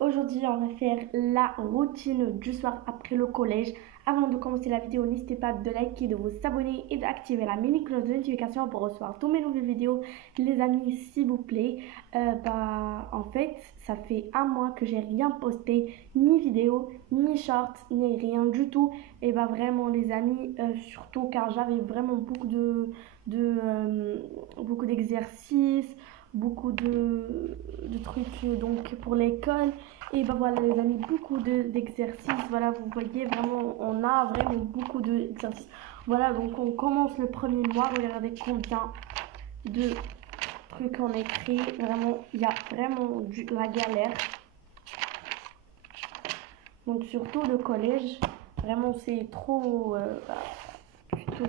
Aujourd'hui, on va faire la routine du soir après le collège. Avant de commencer la vidéo, n'hésitez pas de liker, de vous abonner et d'activer la mini cloche de notification pour recevoir tous mes nouvelles vidéos. Les amis, s'il vous plaît, en fait, ça fait un mois que j'ai rien posté, ni vidéo, ni short, ni rien du tout. Et vraiment, les amis, surtout car j'avais vraiment beaucoup d'exercices, beaucoup de trucs donc pour l'école. Et voilà les amis, beaucoup d'exercices. Voilà, vous voyez vraiment, on a vraiment beaucoup d'exercices. Voilà, donc on commence le premier mois. Regardez combien de trucs on écrit. Vraiment, il y a vraiment la galère. Donc surtout le collège, vraiment c'est trop,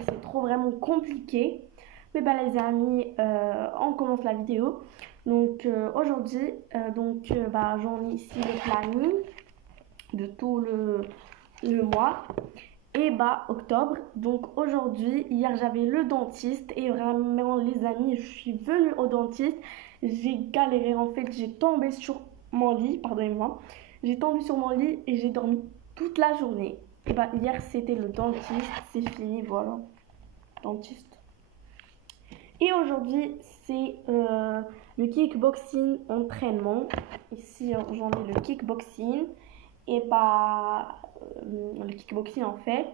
c'est trop vraiment compliqué. Mais les amis, on commence la vidéo. Donc aujourd'hui, j'en ai ici le planning de tout le mois. Et octobre. Donc aujourd'hui, hier j'avais le dentiste et vraiment les amis, je suis venue au dentiste. J'ai galéré en fait, j'ai tombé sur mon lit, pardonnez-moi. J'ai tombé sur mon lit et j'ai dormi toute la journée. Et hier c'était le dentiste, c'est fini, voilà. Dentiste. Et aujourd'hui, c'est le kickboxing entraînement. Ici, j'en ai le kickboxing. Et le kickboxing en fait.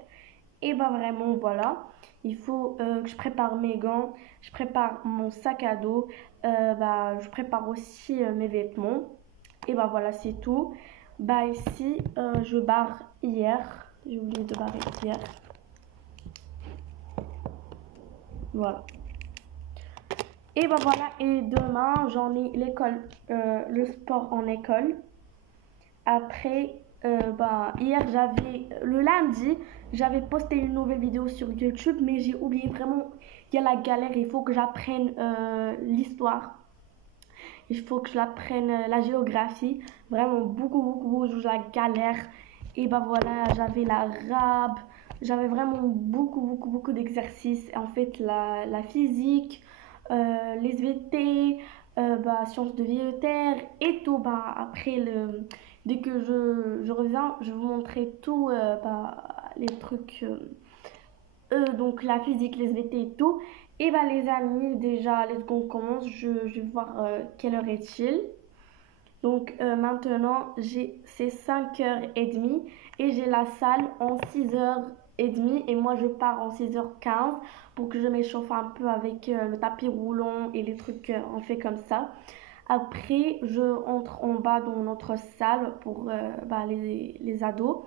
Et vraiment, voilà. Il faut que je prépare mes gants. Je prépare mon sac à dos. Je prépare aussi mes vêtements. Et voilà, c'est tout. Ici, je barre hier. J'ai oublié de barrer hier. Voilà. Et voilà, et demain j'en ai l'école, le sport en école. Après, hier le lundi, j'avais posté une nouvelle vidéo sur YouTube, mais j'ai oublié vraiment, il y a la galère, il faut que j'apprenne l'histoire. Il faut que j'apprenne la géographie, vraiment beaucoup, la galère. Et voilà, j'avais l'arabe, j'avais vraiment beaucoup d'exercices. En fait, la physique, les SVT, sciences de vie et terre et tout. Après, dès que je reviens, je vais vous montrer tout, les trucs, donc la physique, les SVT et tout. Et les amis, déjà, let's go, on commence. Je vais voir quelle heure est-il. Donc maintenant, c'est 5h30 et j'ai la salle en 6h30 et moi je pars en 6h15 pour que je m'échauffe un peu avec le tapis roulant et les trucs on fait comme ça. Après, je entre en bas dans notre salle pour les ados.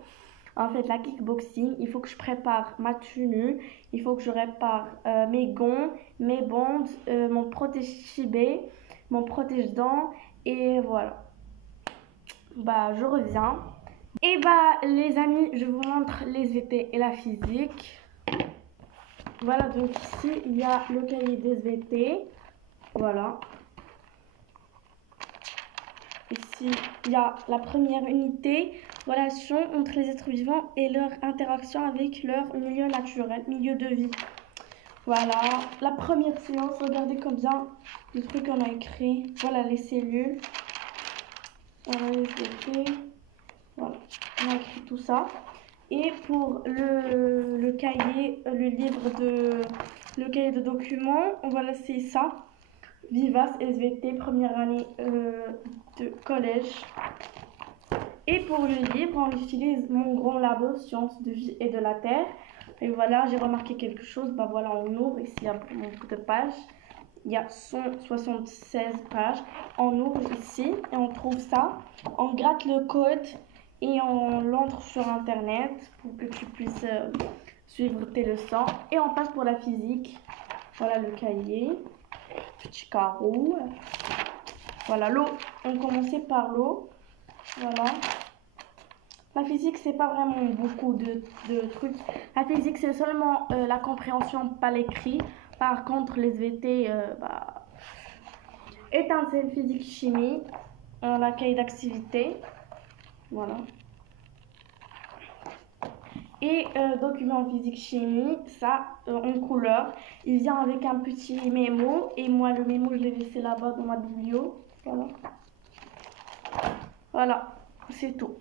En fait, la kickboxing, il faut que je prépare ma tenue, il faut que je répare mes gants, mes bandes, mon protège-chibé, mon protège-dents et voilà. Je reviens. Et les amis, je vous montre les SVT et la physique. Voilà, donc ici, il y a le cahier des SVT. Voilà. Ici, il y a la première unité, relation entre les êtres vivants et leur interaction avec leur milieu naturel, milieu de vie. Voilà, la première séance, regardez combien de trucs on a écrit. Voilà les cellules. Voilà les SVT. Voilà, on a écrit tout ça. Et pour le cahier, le cahier de documents, voilà, c'est ça. Vivace SVT, première année de collège. Et pour le livre, on utilise mon grand labo Sciences de vie et de la Terre. Et voilà, j'ai remarqué quelque chose. Voilà, on ouvre. Ici, il y a beaucoup de pages. Il y a 176 pages. On ouvre ici et on trouve ça. On gratte le code et on l'entre sur internet pour que tu puisses suivre tes leçons. Et on passe pour la physique. Voilà le cahier. Petit carreau. Voilà l'eau. On commençait par l'eau. Voilà. La physique, c'est pas vraiment beaucoup de trucs. La physique, c'est seulement la compréhension, pas l'écrit. Par contre, les SVT, étincelle, physique, chimie, la cahier d'activité. Voilà. Et document physique, chimie, ça en couleur. Il vient avec un petit mémo. Et moi, le mémo, je l'ai laissé là-bas dans ma biblio. Voilà. Voilà. c'est tout.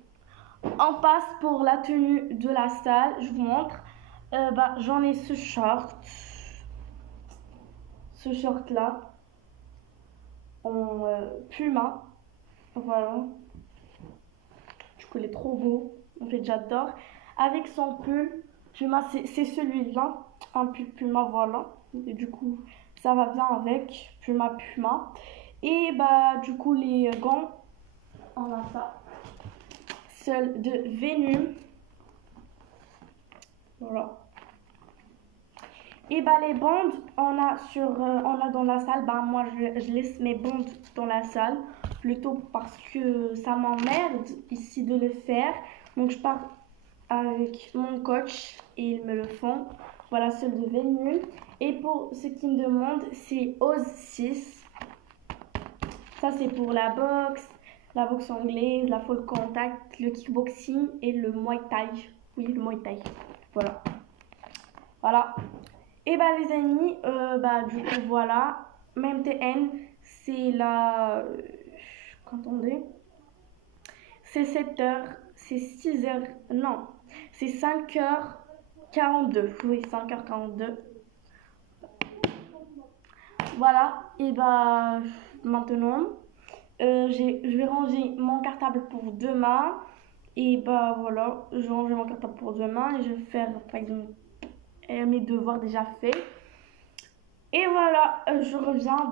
On passe pour la tenue de la salle. Je vous montre. J'en ai ce short. Ce short là. En Puma. Voilà. Du coup, il est trop beau. En fait, j'adore. Avec son pull. Puma, c'est celui-là. Un pull Puma, voilà. Et du coup, ça va bien avec. Puma. Et du coup, les gants. On a ça. Seul de Venom. Voilà. Et les bandes, on a dans la salle. Moi, je laisse mes bandes dans la salle. Plutôt parce que ça m'emmerde ici de le faire. Donc, je pars avec mon coach et ils me le font. Voilà, ceux de Venom. Et pour ceux qui me demandent, c'est Oz 6. Ça, c'est pour la boxe anglaise, la full contact, le kickboxing et le muay thai. Oui, le muay thai. Voilà. Voilà. Et les amis, du coup, voilà. Même TN, c'est la... Attendez. C'est 7h, c'est 6h, non. C'est 5h42. Oui, 5h42. Voilà. Et maintenant, je vais ranger mon cartable pour demain. Et voilà, je vais ranger mon cartable pour demain. Et je vais faire, par exemple, mes devoirs déjà faits. Et voilà, je reviens,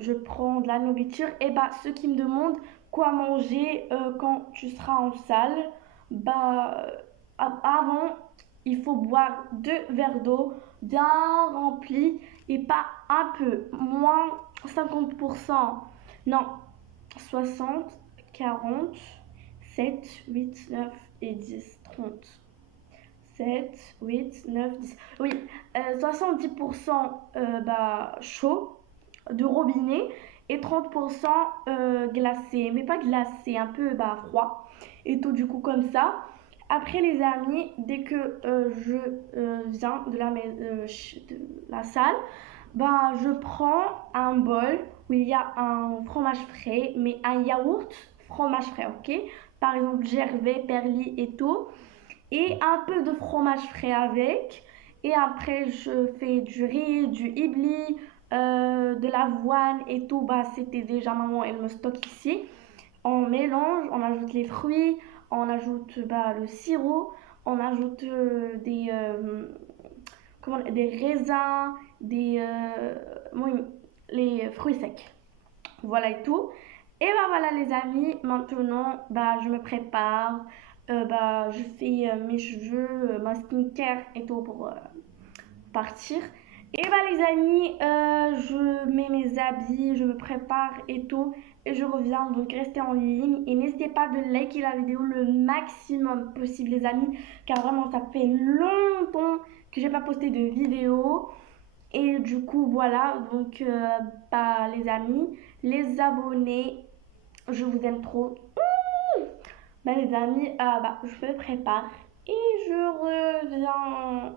je prends de la nourriture. Et ceux qui me demandent quoi manger quand tu seras en salle, avant, il faut boire 2 verres d'eau bien remplis et pas un peu, moins 50%. Non, 60, 40, 7, 8, 9 et 10, 30. 7, 8, 9, 10. Oui, 70% chaud de robinet et 30% glacé. Mais pas glacé, un peu froid. Et tout du coup comme ça. Après les amis, dès que je viens de la salle, je prends un bol où il y a un fromage frais, mais un yaourt fromage frais, ok? Par exemple, Gervais, Perli et tout. Et un peu de fromage frais avec. Et après, je fais du riz, du ibli, de l'avoine et tout. C'était déjà maman, elle me stocke ici. On mélange, on ajoute les fruits, on ajoute le sirop, on ajoute des raisins, les fruits secs. Voilà et tout. Et voilà les amis, maintenant je me prépare. Je fais mes cheveux, ma skincare et tout pour partir. Et les amis, je mets mes habits, je me prépare et tout. Et je reviens, donc restez en ligne. Et n'hésitez pas de liker la vidéo le maximum possible les amis. Car vraiment ça fait longtemps que j'ai pas posté de vidéo. Et du coup voilà, donc les amis, les abonnés, je vous aime trop. Les amis, je me prépare et je reviens.